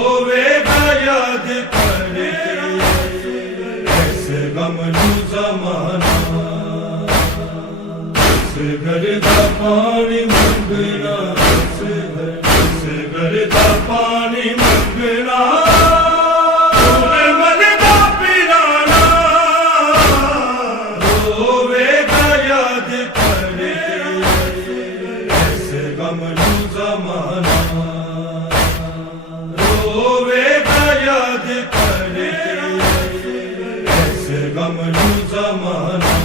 رووےگا یاد کر کے ایسے غم نو زمانہ اس گھر دا پانی منگنا اس گھر دا پانی منگنا رووےگا یاد کر کے ایسے غم نو زمانہ رووےگا یاد کر کے ایسے غم نو زمانہ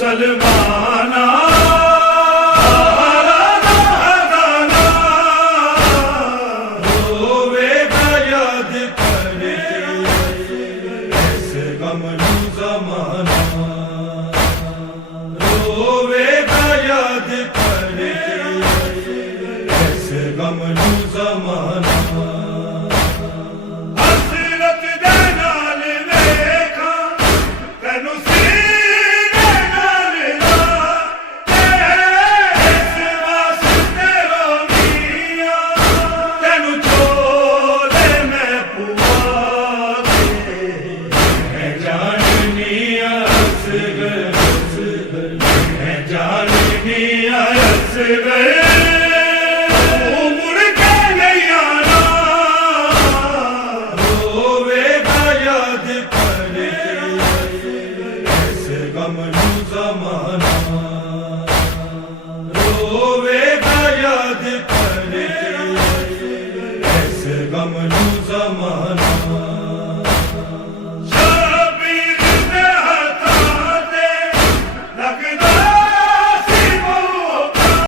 مسلمانا رووےگا یاد کر کے ایسے غم نو زمانہ رووےگا یاد کر کے ایسے غم نو زمانہ رووےگا یاد کر کے ایسے غم نو زمانہ رووےگا یاد کر کے ایسے غم نو زمانہ